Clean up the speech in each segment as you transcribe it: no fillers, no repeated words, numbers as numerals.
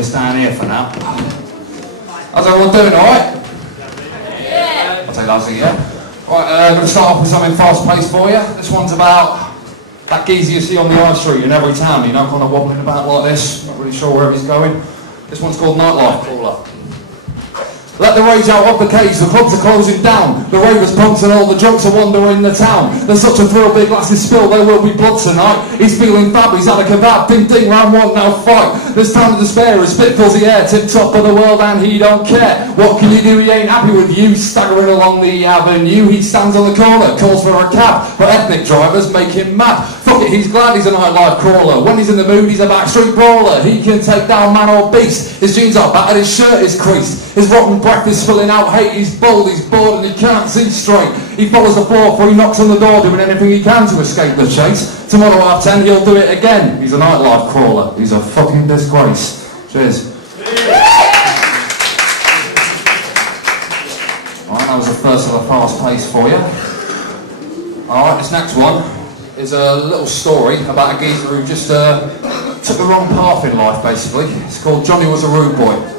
this down here for now. How's everyone doing, alright? Yeah. I'll take that as a yeah. Right, I'm going to start off with something fast-paced for you. This one's about that geezer you see on the high street in every town, you know, kind of wobbling about like this, not really sure where he's going. This one's called Nightlife Crawler. Let the rage out of the cage, the clubs are closing down. The ravers, punks and all the drunks are wandering the town. There's such a thrill, big glasses spill, there will be blood tonight. He's feeling fab, he's had a kebab, ding ding, round one, now fight. This time of despair, his spit fills the air, tip top of the world and he don't care. What can you do, he ain't happy with you, staggering along the avenue. He stands on the corner, calls for a cab, but ethnic drivers make him mad. Fuck it, he's glad he's a nightlife crawler. When he's in the mood, he's a backstreet brawler. He can take down man or beast. His jeans are battered, his shirt is creased. His rotten breath is spilling out hate. He's bold, he's bored, and he can't see straight. He follows the floor, for he knocks on the door, doing anything he can to escape the chase. Tomorrow at 10, he'll do it again. He's a nightlife crawler. He's a fucking disgrace. Cheers. Alright, that was the first of the fast pace for you. Alright, this next one is a little story about a geezer who just took the wrong path in life, basically. It's called Johnny Was a Rude Boy.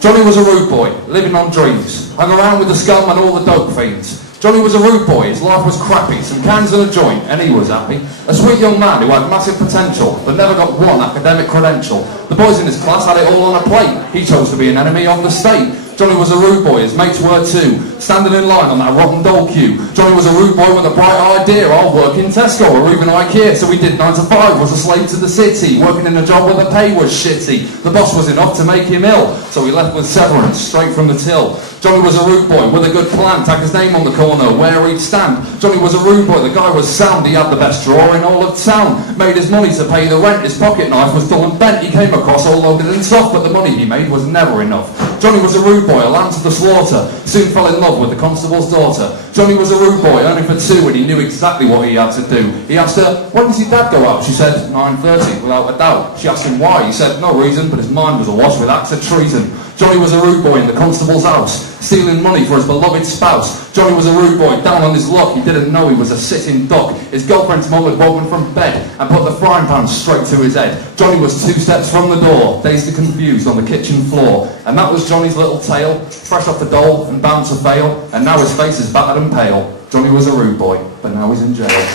Johnny was a rude boy, living on dreams. Hung around with the scum and all the dope fiends. Johnny was a rude boy, his life was crappy, some cans and a joint, and he was happy. A sweet young man who had massive potential, but never got one academic credential. The boys in his class had it all on a plate. He chose to be an enemy of the state. Johnny was a rude boy, his mates were too, standing in line on that rotten dole queue. Johnny was a rude boy with a bright idea, I'll work in Tesco or even IKEA. So he did 9 to 5, was a slave to the city, working in a job where the pay was shitty. The boss was enough to make him ill, so he left with severance, straight from the till. Johnny was a rude boy with a good plan, tack his name on the corner where he'd stand. Johnny was a rude boy, the guy was sound, he had the best drawer in all of town. Made his money to pay the rent, his pocket knife was dull and bent. He came across all loaded and soft, but the money he made was never enough. Johnny was a rude boy, a lamb to the slaughter, soon fell in love with the constable's daughter. Johnny was a rude boy, earning for 2, and he knew exactly what he had to do. He asked her, when does your dad go out? She said, 9:30, without a doubt. She asked him why. He said, no reason, but his mind was awash with acts of treason. Johnny was a rude boy in the constable's house, stealing money for his beloved spouse. Johnny was a rude boy, down on his luck, he didn't know he was a sitting duck. His girlfriend's mum had woken from bed and put the frying pan straight to his head. Johnny was 2 steps from the door, dazed and confused on the kitchen floor. And that was Johnny's little tale, fresh off the dole and bound to fail, and now his face is battered and pale. Johnny was a rude boy, but now he's in jail. Thank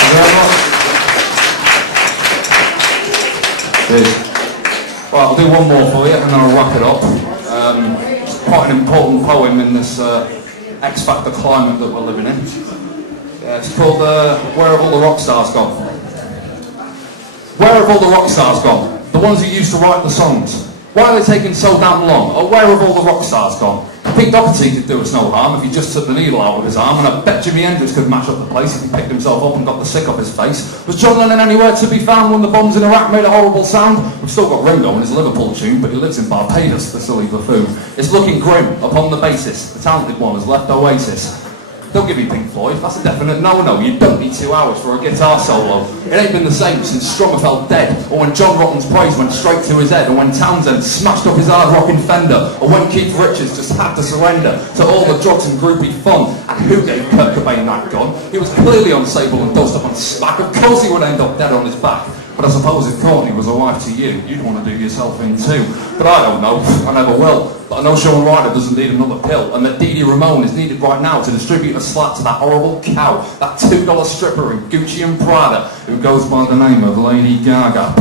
you very much. Cheers. Right, I'll do one more for you and then I'll wrap it up. It's quite an important poem in this X Factor climate that we're living in. Yeah, it's called Where Have All the Rock Stars Gone? Where have all the rock stars gone? The ones who used to write the songs. Why are they taking so damn long? Or where have all the rock stars gone? Pete Doherty could do us no harm if he just took the needle out of his arm, and I bet Jimi Hendrix could mash up the place if he picked himself up and got the sick off his face. Was John Lennon anywhere to be found when the bombs in Iraq made a horrible sound? We've still got Ringo in his Liverpool tune, but he lives in Barbados, the silly buffoon. It's looking grim upon the basis. The talented one has left Oasis. Don't give me Pink Floyd, that's a definite no-no. You don't need 2 hours for a guitar solo. It ain't been the same since Strummer fell dead, or when John Rotten's praise went straight to his head, or when Townsend smashed up his hard-rocking Fender, or when Keith Richards just had to surrender to all the drugs and groupie fun. And who gave Kurt Cobain that gun? He was clearly unstable and dosed up on smack. Of course he would end up dead on his back. But I suppose if Courtney was a wife to you, you'd want to do yourself in too. But I don't know, I never will. But I know Sean Ryder doesn't need another pill, and that Dee Dee Ramone is needed right now to distribute a slap to that horrible cow, that $2 stripper in Gucci and Prada, who goes by the name of Lady Gaga.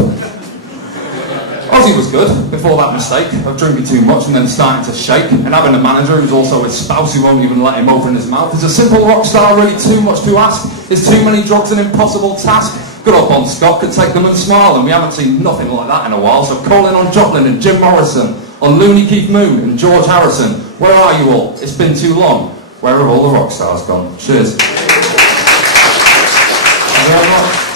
Ozzy was good before that mistake of drinking too much and then starting to shake, and having a manager who's also his spouse who won't even let him open his mouth. Is a simple rock star really too much to ask? Is too many drugs an impossible task? Good old Bon Scott could take them and smile, and we haven't seen nothing like that in a while, so call in on Joplin and Jim Morrison, on Looney Keith Moon and George Harrison. Where are you all? It's been too long. Where have all the rock stars gone? Cheers. Thank you very much.